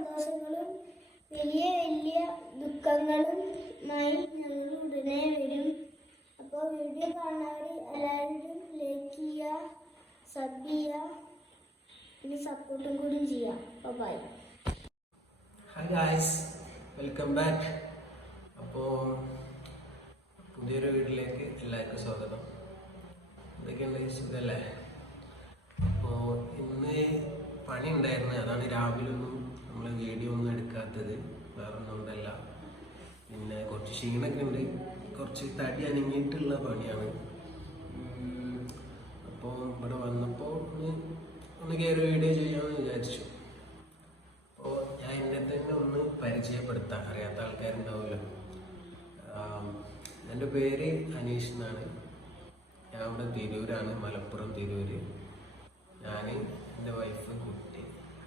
സന്തോഷങ്ങളും വലിയ വലിയ ദുഃഖങ്ങളുമായി ഞങ്ങൾ ഉടനെ വരും. അപ്പോൾ വീഡിയോ കാണുന്നവർ എല്ലാവരും ലൈക്ക് ചെയ്യുക, സബ് ചെയ്യുക, പിന്നെ സപ്പോർട്ടും കൂടി ചെയ്യാം. Bye. Hi guys, welcome back. അപ്പോൾ പുതിയൊരു വീട്ടിലേക്ക് എല്ലാവർക്കും സ്വാഗതം. എന്തൊക്കെയുണ്ട്, സുഖമല്ലേ? അപ്പോൾ ഇന്ന് പണി ഉണ്ടായിരുന്നു, അതാണ് രാവിലെ ഒന്നും നമ്മൾ വീഡിയോ ഒന്നും എടുക്കാത്തത്. വേറെ ഒന്നും കൊണ്ടല്ല, പിന്നെ കുറച്ച് ക്ഷീണമൊക്കെ ഉണ്ട്, കുറച്ച് തടി അനങ്ങിയിട്ടുള്ള പണിയാണ്. അപ്പോൾ ഇവിടെ വന്നപ്പോൾ ഒന്ന് കയറി വീഡിയോ ചെയ്യാമെന്ന് വിചാരിച്ചു. അപ്പോൾ ഞാൻ എന്നെ തന്നെ ഒന്ന് പരിചയപ്പെടുത്താം, അറിയാത്ത ആൾക്കാരുണ്ടാവുമല്ലോ. എൻ്റെ പേര് അനീഷ് എന്നാണ്. ഞാൻ ഇവിടെ തിരൂരാണ്, മലപ്പുറം തിരൂര്. ഞാൻ, എൻ്റെ വൈഫ്, കുട്ടി,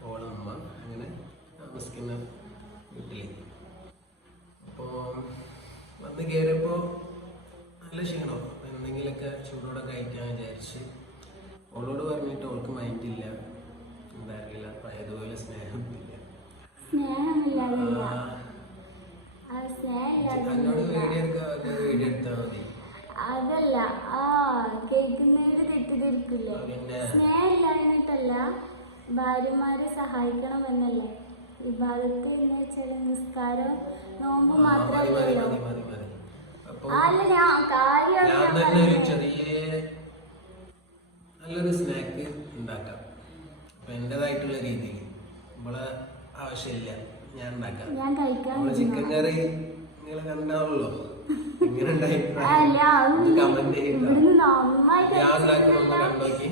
ഓളമ്മ, അങ്ങനെ താമസിക്കുന്ന വീട്ടിൽ. അപ്പോൾ വന്ന് കയറിയപ്പോൾ നല്ല ക്ഷീണം, എന്തെങ്കിലുമൊക്കെ ചൂടോടെ കഴിക്കാൻ വിചാരിച്ച്. ഓളോട് പറഞ്ഞിട്ട് ഓൾക്ക് മൈൻഡില്ല, എന്താ അറിയില്ല, പഴയതുപോലെ സ്നേഹമൊന്നുമില്ല. എന്നോട് വീഡിയോ എടുത്താൽ മതി. അതല്ല, കേൾക്കുന്നവര് തെറ്റിദ്ധരിക്കില്ലേ? സ്നേഹമില്ലാഞ്ഞിട്ടല്ല, ഭാര്യമാരെ സഹായിക്കണം എന്നല്ലേ. വിഭാഗത്ത് എന്ന് വെച്ചാല് നിസ്കാരം, നോമ്പ് മാത്രമല്ലല്ലോ. അല്ല, ഞാൻ കാര്യം നല്ലൊരു സ്നാക്ക് ഉണ്ടാക്കാം. അപ്പൊ എന്റേതായിട്ടുള്ള രീതിയിൽ നമ്മളെ ആവശ്യമില്ല, ഞാൻ ഉണ്ടാക്കാം. ചിക്കൻ കറി നിങ്ങൾ കണ്ടാവുള്ളൂ, ഇങ്ങനെ കമന്റ് ചെയ്യുക. ഞാൻ ഉണ്ടാക്കണമെന്ന് കണ്ടോക്കി,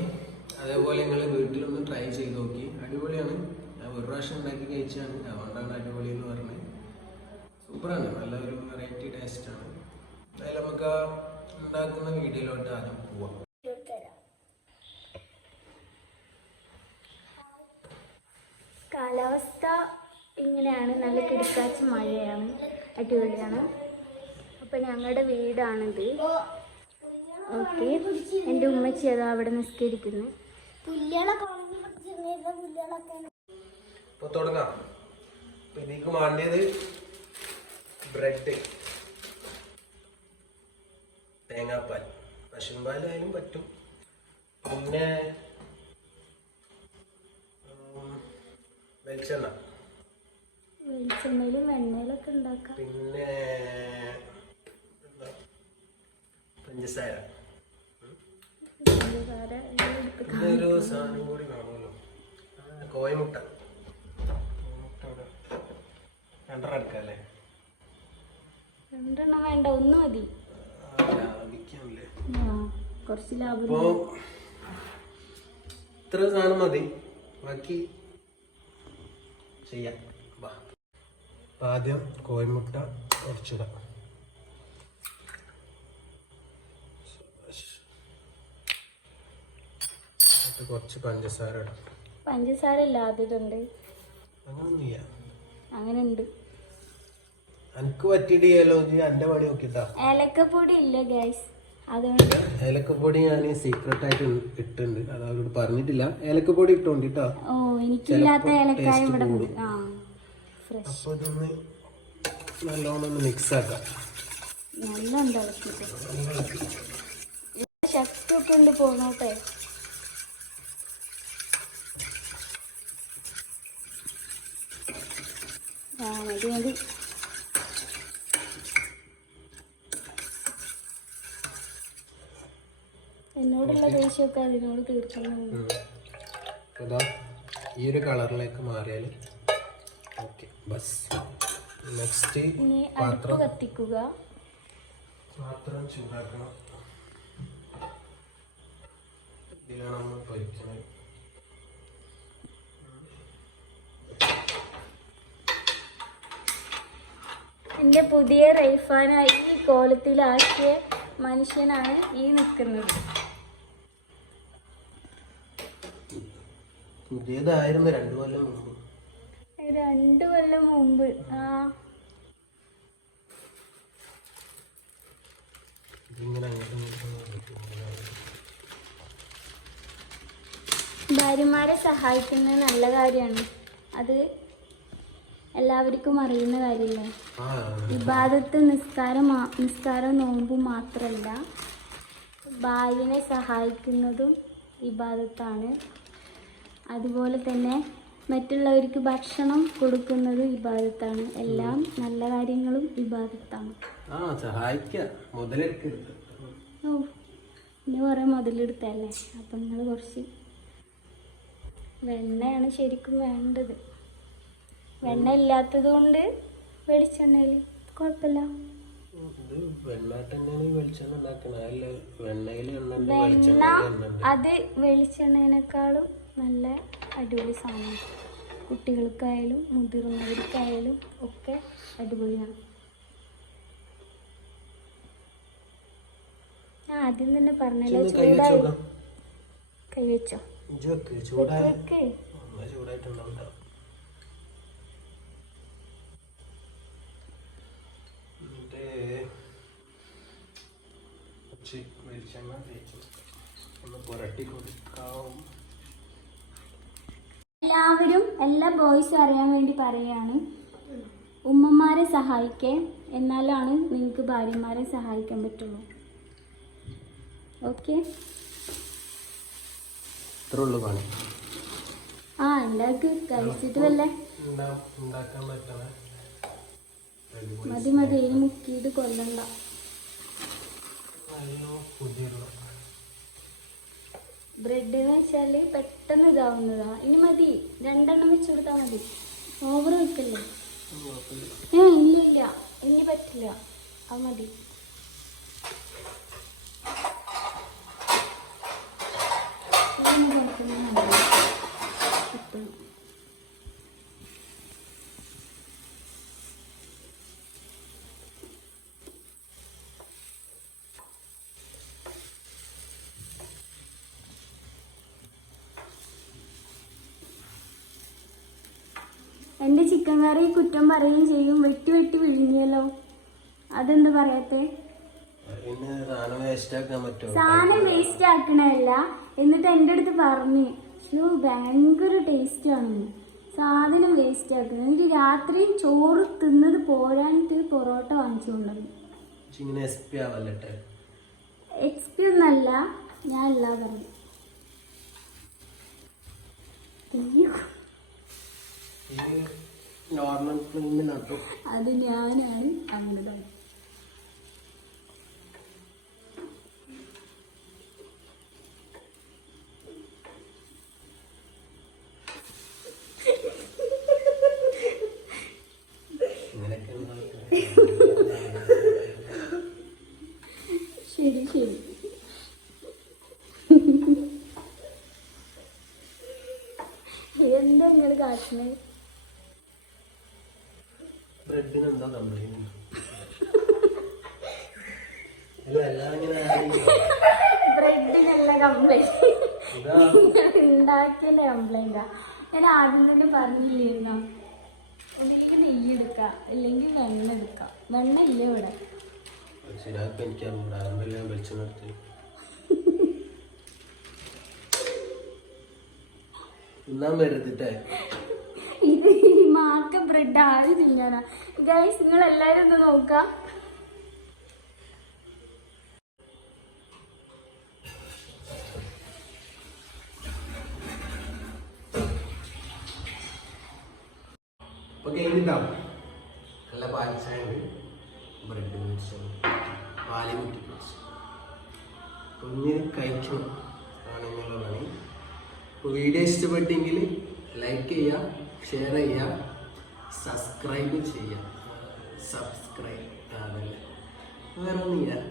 അതേപോലെ നിങ്ങൾ വീട്ടിലൊന്ന് ട്രൈ ചെയ്ത് നോക്കി. അടിപൊളിയാണ്. ഞാൻ ഒരു പ്രാവശ്യം ഉണ്ടാക്കി കഴിച്ചാണ്, അതുകൊണ്ടാണ് അടിപൊളി എന്ന് പറഞ്ഞത്. സൂപ്പറാണ്, നല്ല ഒരു വെറൈറ്റി ടേസ്റ്റാണ്. അതിൽ നമുക്ക് ഉണ്ടാക്കുന്ന വീഡിയോയിലോട്ട് ആദ്യം പോവാം. കാലാവസ്ഥ ഇങ്ങനെയാണ്, നല്ല കിടക്കാച്ച മഴയാണ്, അടിപൊളിയാണ്. അപ്പം ഞങ്ങളുടെ വീടാണിത്. ഓക്കെ, എൻ്റെ ഉമ്മച്ചി അതാ അവിടെ നിസ്കരിക്കുന്നു. ഇപ്പോൾ തുടങ്ങാം. ഇതിലേക്ക് വേണ്ടത് ബ്രെഡ്, തേങ്ങാപ്പാൽ, പശുമ്പാലായാലും പറ്റും, പിന്നെ വെളിച്ചെണ്ണയിലും വെണ്ണയിലൊക്കെ ഉണ്ടാക്കാം, പിന്നെ പഞ്ചസാര, ഒരു സാധനം കൂടി കാണുമല്ലോ, കോഴിമുട്ട. രണ്ടെണ്ണം എടുക്കാം അല്ലേ? രണ്ടെണ്ണം വേണ്ട, ഒന്ന് മതി. കുറച്ച് ലാഭം. അപ്പോ ഇത്ര സാധനം മതി, ബാക്കി ചെയ്യാം. ആദ്യം കോഴിമുട്ട കുറച്ചിടാം. കുറച്ച് പഞ്ചസാര ഇടാം. പഞ്ചസാര ഇല്ലാതിട്ടുണ്ട്, അങ്ങനൊന്നും ചെയ്യാം. അങ്ങനെ ഉണ്ട്. എനിക്ക് പറ്റിയിട്ട് ചെയ്യാലോ, എന്റെ പണി നോക്കിട്ടാ. ഏലക്കപ്പൊടി ഇല്ല ഗൈസ്, അതുകൊണ്ട് ഏലക്കപ്പൊടി ഞാൻ സീക്രട്ട് ആയിട്ട് ഇട്ടുണ്ട്, അത് അവരോട് പറഞ്ഞിട്ടില്ല. ഏലക്കപ്പൊടി ഇട്ടോണ്ട് കേട്ടോ. ഓ, എനിക്കില്ലാത്ത ഏലക്കായ ഇവിടെ. അപ്പൊ ഇതൊന്ന് നല്ലോണം ഒന്ന് മിക്സ് ആക്കാം. നല്ല ശക്തി ഒക്കെ ഉണ്ട്, പോന്നോട്ടെ. മതി മതി. എന്നോടുള്ള ദേഷ്യമൊക്കെ അതിനോട് തീർക്കണം. ഈ ഒരു കളറിലേക്ക് മാറിയാൽ ഓക്കെ, ബസ്. നെക്സ്റ്റ് അടുപ്പ് കത്തിക്കുക, പാത്രം ചൂടാക്കണം. ഇതിലാണ് നമ്മൾ പൊരിക്കുന്നത്. എൻ്റെ പുതിയ റൈഫാന ഈ കോലത്തിലാക്കിയ മനുഷ്യനാണ് ഈ നിൽക്കുന്നത്. പുതിയതായിരുന്നു 2 കൊല്ലം മുമ്പ്. 2 കൊല്ലം മുമ്പ്. ഭാര്യമാരെ സഹായിക്കുന്നത് നല്ല കാര്യമാണ്. അത് എല്ലാവർക്കും അറിയുന്ന കാര്യമല്ലേ. ഇബാദത്ത് നിസ്കാരം നോമ്പും മാത്രമല്ല, ഭാര്യനെ സഹായിക്കുന്നതും ഇബാദത്താണ്. അതുപോലെ തന്നെ മറ്റുള്ളവർക്ക് ഭക്ഷണം കൊടുക്കുന്നതും ഇബാദത്താണ്. എല്ലാം നല്ല കാര്യങ്ങളും ഇബാദത്താണ്. ഓ, ഇനി കുറേ മുതലെടുത്തല്ലേ. അപ്പം നിങ്ങൾ കുറച്ച് വെണ്ണയാണ് ശരിക്കും വേണ്ടത്. വെണ്ണ ഇല്ലാത്തത് കൊണ്ട് വെളിച്ചെണ്ണയിൽ കുഴപ്പമില്ല. വെണ്ണ അത് വെളിച്ചെണ്ണേനേക്കാളും നല്ല അടിപൊളി സാധനം. കുട്ടികൾക്കായാലും മുതിർന്നവർക്കായാലും ഒക്കെ അടിപൊളിയാണ്. ഞാൻ ആദ്യം തന്നെ പറഞ്ഞല്ലോ, ചൂടായി. കൈ വെച്ചോ? എല്ലാവരും എല്ലാ ബോയ്സും അറിയാൻ വേണ്ടി പറയാണ്, ഉമ്മമാരെ സഹായിക്കേ, എന്നാലാണ് നിങ്ങൾക്ക് ഭാര്യമാരെ സഹായിക്കാൻ പറ്റുള്ളൂ. ഓക്കെ? ആ, ഉണ്ടാക്ക്. കഴിച്ചിട്ട് വല്ലേ. മതി മതി, ഇനി മുക്കിയിട്ട് കൊല്ലണ്ട. ബ്രെഡ് എന്ന് വെച്ചാൽ പെട്ടെന്ന് ഇതാവുന്നതാ. ഇനി മതി, 2 എണ്ണം വെച്ച് കൊടുത്താൽ മതി. ഓവർ വെക്കല്ലേ. ഇല്ല ഇല്ല, ഇനി പറ്റില്ല. അത് മതി. എൻ്റെ ചിക്കൻ കറി കുറ്റം പറയുകയും ചെയ്യും. വെട്ടി വെട്ടി വിഴുങ്ങിയല്ലോ. അതെന്താ പറയാത്തെ? സാധനം വേസ്റ്റ് ആക്കണല്ല. എന്നിട്ട് എൻ്റെ അടുത്ത് പറഞ്ഞു, ഭയങ്കര ടേസ്റ്റാണ്, സാധനം വേസ്റ്റ് ആക്കുന്നത്. എനിക്ക് രാത്രി ചോറ് തിന്നത് പോരാഞ്ഞിട്ട് പൊറോട്ട വാങ്ങിച്ചുകൊണ്ടത്. എക്സ്പി ഒന്നല്ല, ഞാൻ അല്ല പറഞ്ഞു. അത് ഞാനാണ് അങ്ങനെ. ശരി ശരി. എന്താ നിങ്ങൾ കാട്ടുന്നത്? ബ്രെഡിനല്ല കംപ്ലൈന്റ്, ഉണ്ടാക്കിയതിന്റെ കംപ്ലൈന്റാ. ഞാൻ ആദ്യം തന്നെ പറഞ്ഞില്ലായിരുന്നോ, ഒന്നിലേക്ക് നെയ്യ് എടുക്കാം, അല്ലെങ്കിൽ വെണ്ണ എടുക്കാം. വെണ്ണ ഇല്ല ഇവിടെ. ഇത് മാക്ക ബ്രെഡ് ആദ്യം തിന്നാനാ. ഗൈസ്, നിങ്ങൾ എല്ലാരും ഒന്ന് നോക്കാം. നല്ല പാൽച്ചായ, ബ്രെഡ് പൊരിച്ചത്, പാല് കുറ്റി പൊരിച്ചത്, കുഞ്ഞിന് കഴിക്കണം ആണെന്നുള്ള പണി. അപ്പോൾ വീഡിയോ ഇഷ്ടപ്പെട്ടെങ്കിൽ ലൈക്ക് ചെയ്യുക, ഷെയർ ചെയ്യുക, സബ്സ്ക്രൈബ് ചെയ്യുക. അതല്ലേ, വേറെ ഒന്നും ചെയ്യാം.